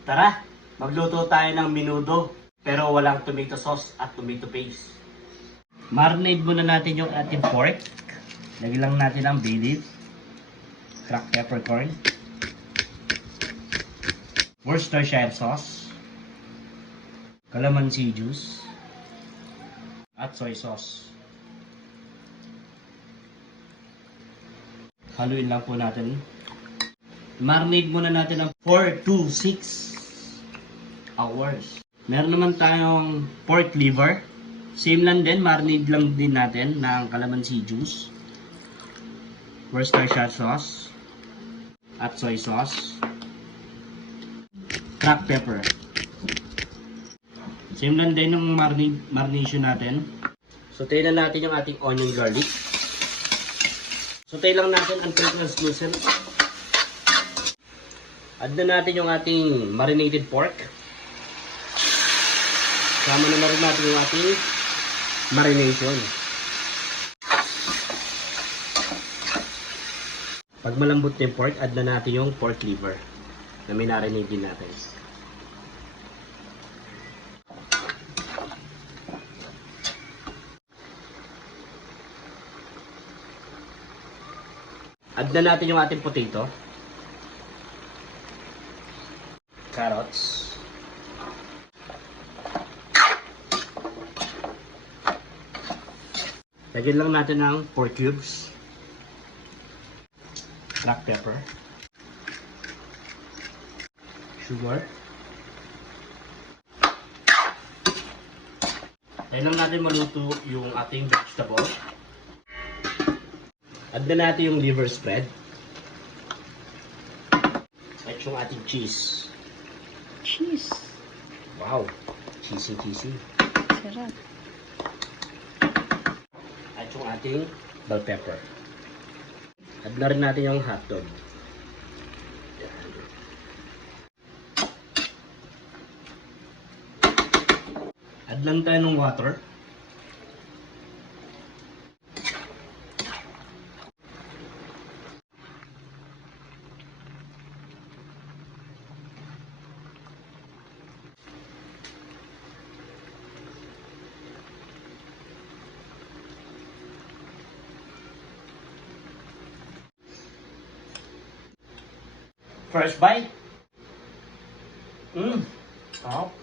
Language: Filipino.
Tara, magluto tayo ng minudo pero walang tomato sauce at tomato paste. Marinate muna natin yung ating pork. Lagyan lang natin ang bay leaf, cracked peppercorn, Worcestershire sauce, calamansi juice, at soy sauce. Haluin lang po natin. Marinate muna natin ng 4 to 6 hours. Meron naman tayong pork liver. Same lang din, marinate lang din natin ng calamansi juice, Worcestershire sauce, at soy sauce, cracked pepper. Same lang din yung marinade, marination natin. Sautein na natin yung ating onion garlic. Sautein lang natin until translucent. Add na natin yung ating marinated pork. Sama na rin natin yung ating marination. Pag malambot na yung pork, add na natin yung pork liver na minarinate din natin. Add na natin yung ating potato. Carrots. Lagyan lang natin ng 4 cubes. Black pepper. Sugar. Tayo lang natin maluto yung ating vegetable. Add na natin yung liver spread. At yung ating cheese. Cheese. Wow! Cheesy cheesy. Sarap. At yung ating bell pepper. Add na rin natin yung hotdog. Add lang tayo ng water. Fresh bite. Mmm. Sarap.